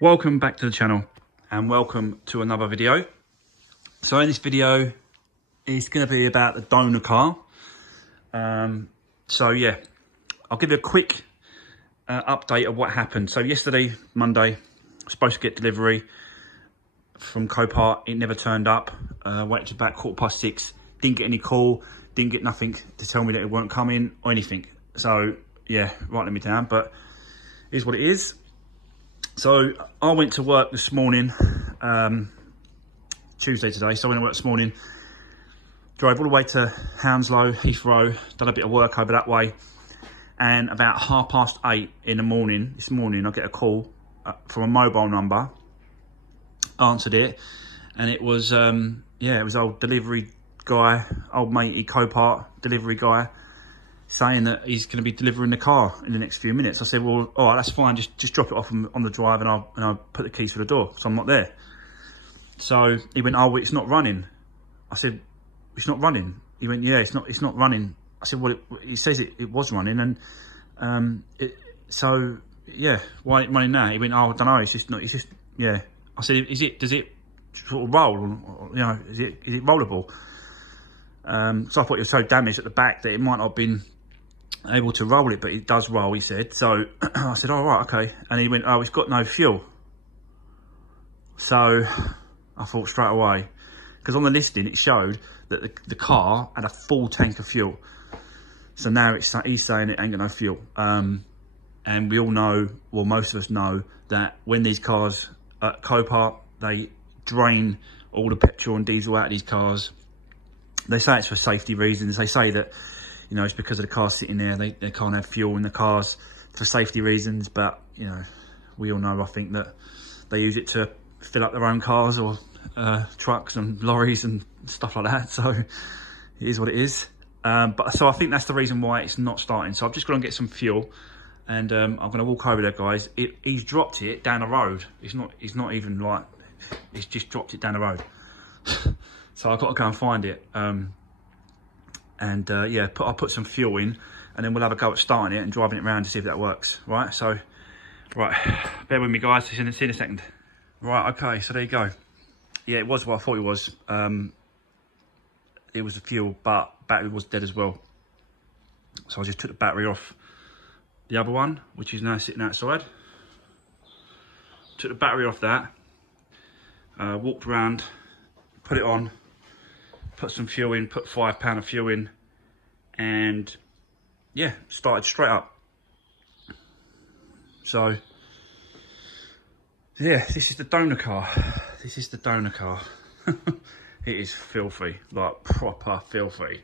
Welcome back to the channel and welcome to another video. So in this video it's going to be about the donor car. So yeah, I'll give you a quick update of what happened. So yesterday, Monday, I was supposed to get delivery from Copart. It never turned up. Waited to about 6:15. Didn't get any call, didn't get nothing to tell me that it weren't coming or anything. So yeah, right, let me down, but it is what it is. So I went to work this morning, Tuesday today. So I went to work this morning, drove all the way to Hounslow, Heathrow, done a bit of work over that way. And about 8:30 in the morning, this morning, I get a call from a mobile number, answered it. And it was, yeah, it was old delivery guy, old matey Copart delivery guy, saying that he's going to be delivering the car in the next few minutes. I said, well, all right, that's fine. Just drop it off on the drive and I'll put the keys to the door. So I'm not there. So he went, oh, well, it's not running. I said, it's not running. He went, yeah, it's not running. I said, well, he says it was running. And so, yeah, why ain't running now? He went, oh, I don't know. It's just, yeah. I said, does it sort of roll? Or, you know, is it rollable? So I thought it was so damaged at the back that it might not have been able to roll it, but it does roll, he said. So I said, all right, okay. And he went, oh, it's got no fuel. So I thought straight away, because on the listing it showed that the car had a full tank of fuel. So now he's saying it ain't got no fuel. And we all know, well, most of us know, that when these cars at Copart, they drain all the petrol and diesel out of these cars. They say it's for safety reasons. They say that, you know, it's because of the cars sitting there. They can't have fuel in the cars for safety reasons. But, you know, we all know, I think, that they use it to fill up their own cars or trucks and lorries and stuff like that. So it is what it is. So I think that's the reason why it's not starting. So I've just got to get some fuel, and I'm going to walk over there, guys. He's dropped it down the road. It's not even like, he's just dropped it down the road. So I've got to go and find it. Yeah, I'll put some fuel in, and then we'll have a go at starting it and driving it around to see if that works. Right, so, right, bear with me, guys. See you in a second. Right, okay, so there you go. Yeah, it was what I thought it was. It was the fuel, but battery was dead as well. So I just took the battery off the other one, which is now sitting outside. Took the battery off that, walked around, put it on, put some fuel in, put £5 of fuel in, and yeah, started straight up. So yeah, this is the donor car. This is the donor car. It is filthy, like proper filthy,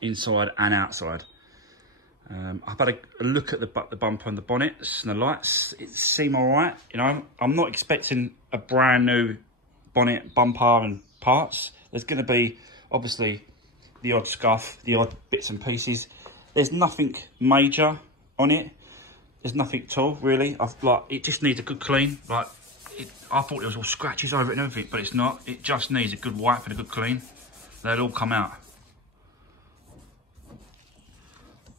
inside and outside. I've had a look at the bumper and the bonnets and the lights. It seemed all right. You know, I'm not expecting a brand new bonnet, bumper and parts. There's going to be, obviously, the odd scuff, the odd bits and pieces. There's nothing major on it. There's nothing at all, really. It just needs a good clean. I thought there was all scratches over it and everything, but it's not. It just needs a good wipe and a good clean. They'll all come out.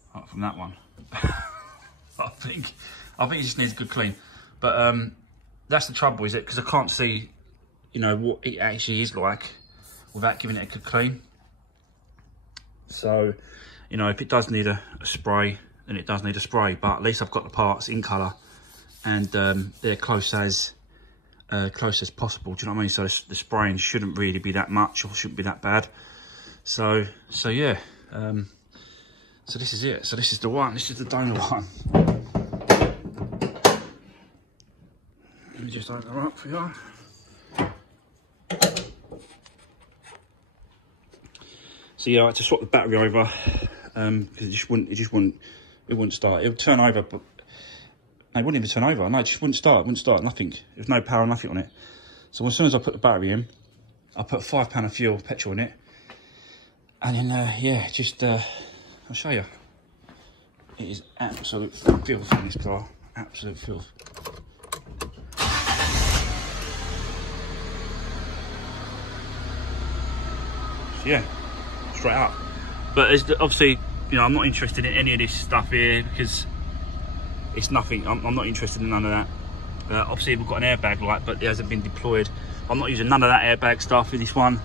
Apart from that one. I think it just needs a good clean. But that's the trouble, is it? Because I can't see, you know, what it actually is like without giving it a good clean. So, you know, if it does need a spray, then it does need a spray. But at least I've got the parts in colour, and they're close as possible. Do you know what I mean? So the spraying shouldn't really be that much, or shouldn't be that bad. So yeah. So this is it. So this is the one. This is the donor one. Let me just open her up for you. So yeah, I had to swap the battery over because it wouldn't start. It would turn over, but no, it wouldn't even turn over. No, it just wouldn't start. It wouldn't start. Nothing. There's no power, nothing on it. So as soon as I put the battery in, I put £5 of fuel, petrol in it, and then yeah, just I'll show you. It is absolute filth in this car. Absolute filth. So yeah, straight up. But obviously, you know, I'm not interested in any of this stuff here because it's nothing. I'm not interested in none of that. Obviously we've got an airbag light, but it hasn't been deployed. I'm not using none of that airbag stuff with this one.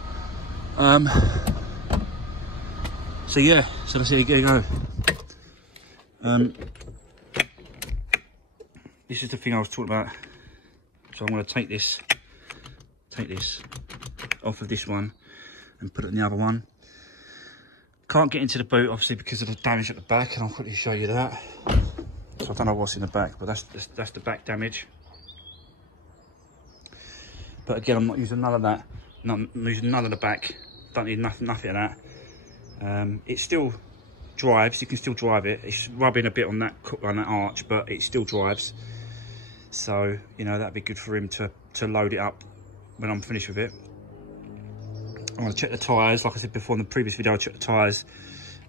So yeah, so let's see how you go. This is the thing I was talking about. So I'm going to take this off of this one and put it in the other one. Can't get into the boot obviously because of the damage at the back, and I'll quickly show you that. So I don't know what's in the back, but that's the back damage. But again, I'm not using none of that. I'm using none of the back. Don't need nothing of that. It still drives. You can still drive it. It's rubbing a bit on that arch, but it still drives. So you know that'd be good for him to load it up when I'm finished with it. I'm going to check the tyres. Like I said before in the previous video, I checked the tyres.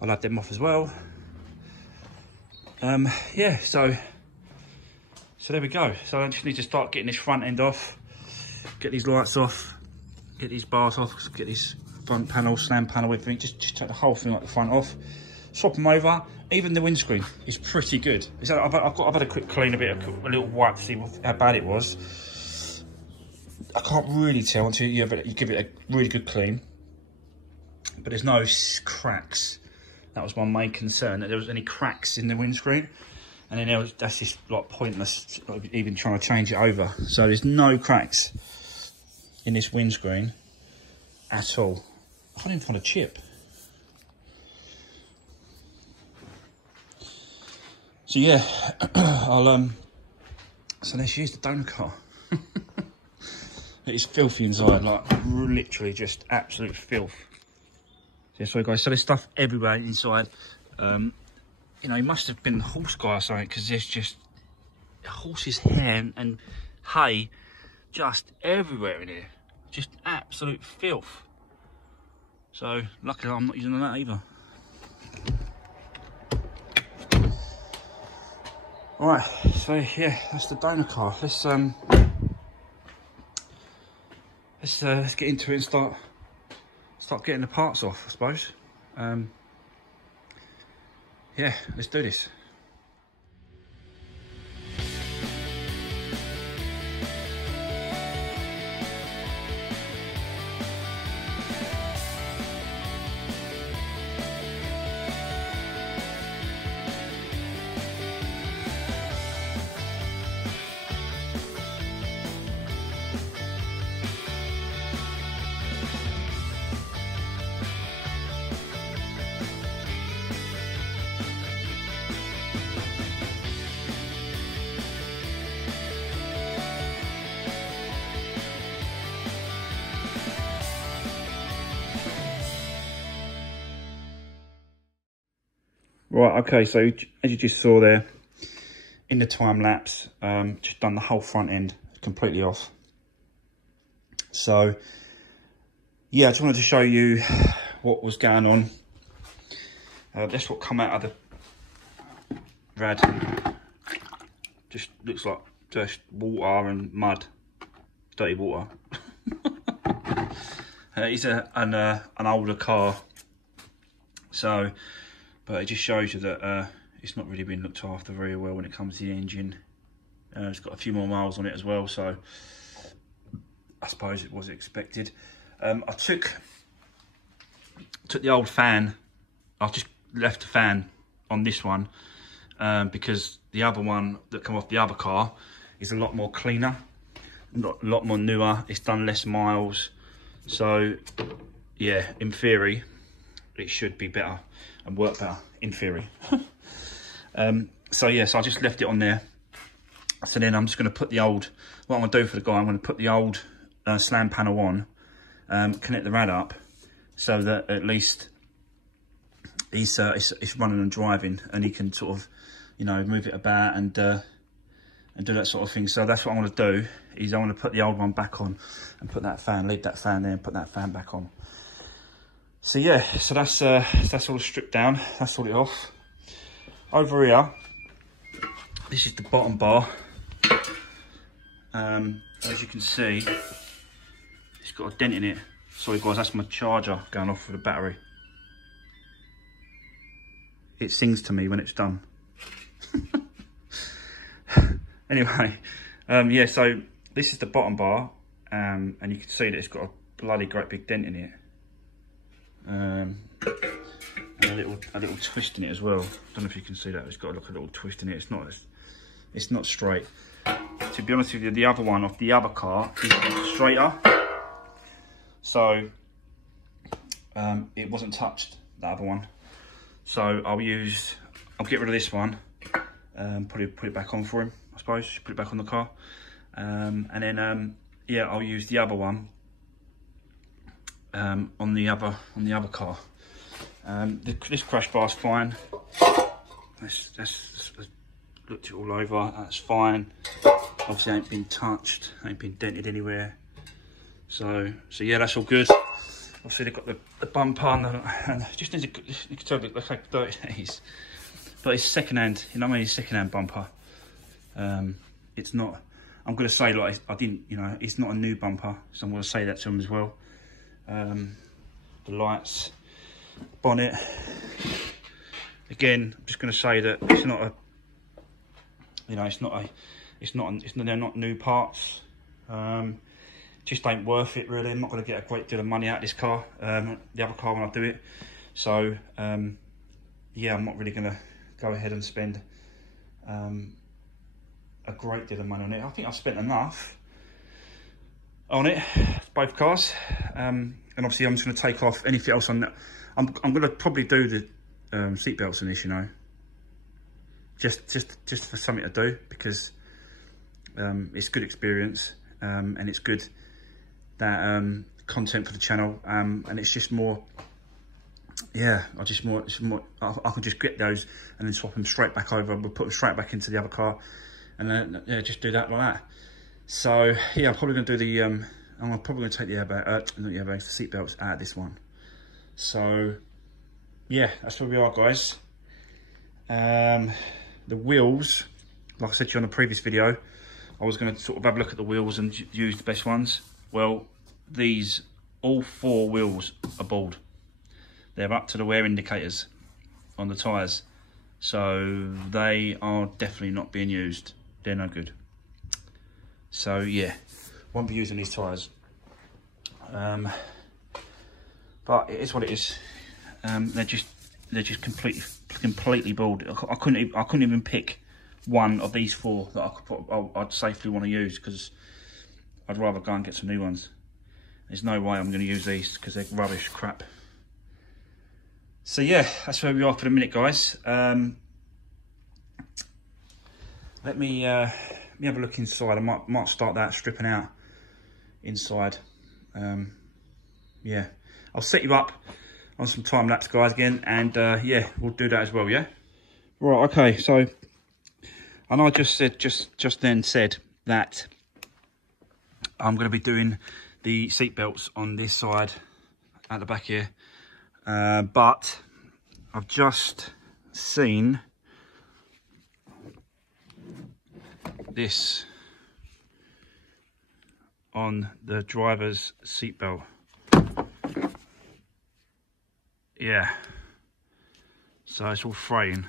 I'll have them off as well. Yeah, so there we go. So I just need to start getting this front end off, get these lights off, get these bars off, get this front panel, slam panel, everything. Just take the whole thing like the front off, swap them over. Even the windscreen is pretty good. I've had a quick clean, a little wipe to see how bad it was. I can't really tell until you give it a really good clean. But there's no cracks. That was my main concern, that there was any cracks in the windscreen. And then that's just like pointless, even trying to change it over. So there's no cracks in this windscreen at all. I can't even find a chip. So yeah, so let's use the donor car. It's filthy inside, like literally just absolute filth. Yeah, sorry guys, so there's stuff everywhere inside. You know, he must have been the horse guy or something, because there's just horse's hair and hay just everywhere in here. Just absolute filth. So luckily I'm not using that either. Alright, so yeah, that's the donor car. Let's get into it and start getting the parts off, I suppose. Yeah, let's do this. Right, okay, so as you just saw there, in the time lapse, just done the whole front end completely off. So, yeah, I just wanted to show you what was going on. That's what come out of the rad. Just looks like just water and mud, dirty water. It's an older car, so. But it just shows you that it's not really been looked after very well when it comes to the engine. It's got a few more miles on it as well, so I suppose it was expected. I took the old fan. I've just left the fan on this one because the other one that come off the other car is a lot more cleaner, a lot more newer. It's done less miles, so yeah, in theory, it should be better and work better, in theory. So yeah, so I just left it on there. So then I'm just going to put the old, what I'm going to do for the guy, I'm going to put the old slam panel on, connect the rad up, so that at least he's running and driving, and he can sort of, you know, move it about and do that sort of thing. So that's what I'm going to do, is I'm going to put the old one back on and put that fan, leave that fan there and put that fan back on. So yeah, so that's all stripped down, that's all it off. Over here, this is the bottom bar. As you can see, it's got a dent in it. Sorry guys, that's my charger going off for the battery. It sings to me when it's done. Anyway, Yeah, so this is the bottom bar, and you can see that it's got a bloody great big dent in it. And a little twist in it as well. I don't know if you can see that. It's got like a little twist in it. It's not straight. To be honest with you, the other one off the other car is straighter. So it wasn't touched, the other one. So I'll get rid of this one, put it back on for him, I suppose. Put it back on the car, and then yeah, I'll use the other one on the other car. This crash bar's fine. That's looked it all over. That's fine. Obviously, ain't been touched, ain't been dented anywhere. So yeah, that's all good. Obviously, they've got the bumper and just needs you can tell look how dirty it is. But it's second-hand, you know what I mean? It's second-hand bumper. It's not. I'm going to say like I didn't, you know, it's not a new bumper, so I'm going to say that to them as well. The lights, bonnet. Again, I'm just going to say that it's not a, you know, they're not new parts. Just ain't worth it really. I'm not going to get a great deal of money out of this car, the other car when I do it. So yeah, I'm not really going to go ahead and spend a great deal of money on it. I think I've spent enough on it, both cars. And obviously I'm just going to take off anything else on that. I'm going to probably do the seat belts in this, you know, just for something to do, because it's good experience, and it's good that content for the channel, and it's just more, yeah, I can just get those and then swap them straight back over. We'll put them straight back into the other car, and then yeah, just do that like that. So yeah, I'm probably going to do the I'm probably going to take the airbag, not the airbags, the seat belts out of this one. So yeah, that's where we are, guys. The wheels, like I said to you on the previous video, I was going to sort of have a look at the wheels and use the best ones. Well, these, all 4 wheels are bald. They're up to the wear indicators on the tyres. So they are definitely not being used. They're no good. So yeah, won't be using these tyres. But it is what it is. They're just completely bald. I couldn't even pick one of these 4 that I'd safely want to use, because I'd rather go and get some new ones. There's no way I'm going to use these because they're rubbish crap. So yeah, that's where we are for the minute, guys. Let me have a look inside. I might start that stripping out inside. Yeah, I'll set you up on some time lapse, guys, again, and yeah, we'll do that as well. Yeah. Right. Okay. So, and I just then said that I'm going to be doing the seat belts on this side at the back here, but I've just seen this on the driver's seat belt. Yeah, so it's all fraying.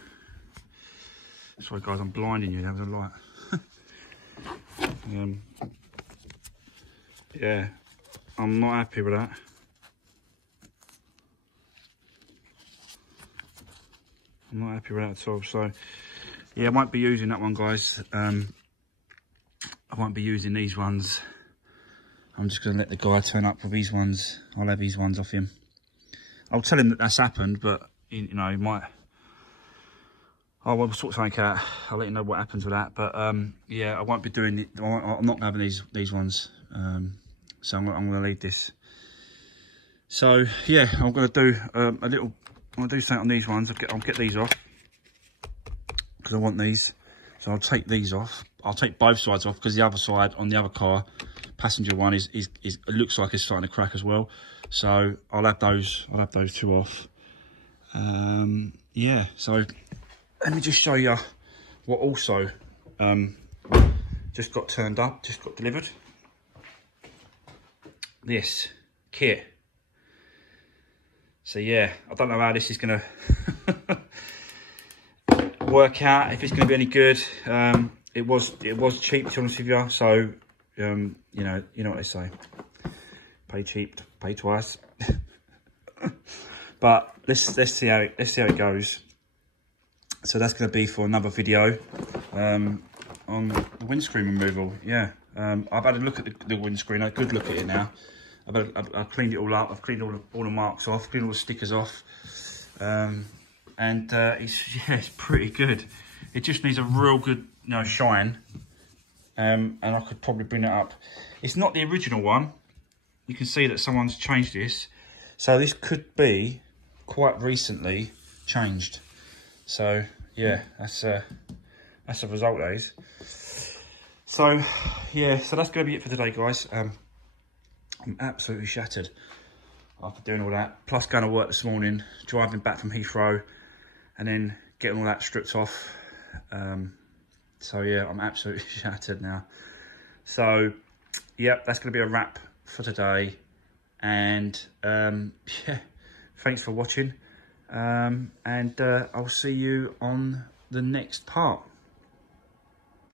Sorry guys, I'm blinding you, there was a light. Yeah, I'm not happy with that. I'm not happy with that at all. So yeah, I won't be using that one, guys. I won't be using these ones. I'm just going to let the guy turn up with these ones. I'll have these ones off him. I'll tell him that that's happened, but you know, he might. I will sort something out. I'll let you know what happens with that. But yeah, I won't be doing it. I'm not having these ones. So I'm going to leave this. So yeah, I'm going to do I'm going to do something on these ones. I'll get these off because I want these. So I'll take these off. I'll take both sides off because the other side on the other car, passenger one, is it looks like it's starting to crack as well. So I'll have those. I'll have those 2 off. Yeah. So let me just show you what also just got turned up, just got delivered. This kit. So yeah, I don't know how this is gonna work out, if it's gonna be any good. it was cheap, to be honest with you. So you know what they say, pay cheap, pay twice. But let's see how it goes. So that's going to be for another video on the windscreen removal. Yeah, I've had a look at the windscreen. A good look at it now. I've cleaned it all up. I've cleaned all the marks off, cleaned all the stickers off, and it's pretty good. It just needs a real good shine, and I could probably bring it up. It's not the original one. You can see that someone's changed this, so this could be quite recently changed. So yeah, that's a result, that is. So yeah, so that's going to be it for today, guys. I'm absolutely shattered after doing all that. Plus going to work this morning, driving back from Heathrow, and then getting all that stripped off. So yeah, I'm absolutely shattered now. So yep, that's going to be a wrap for today. And yeah, thanks for watching. And I'll see you on the next part.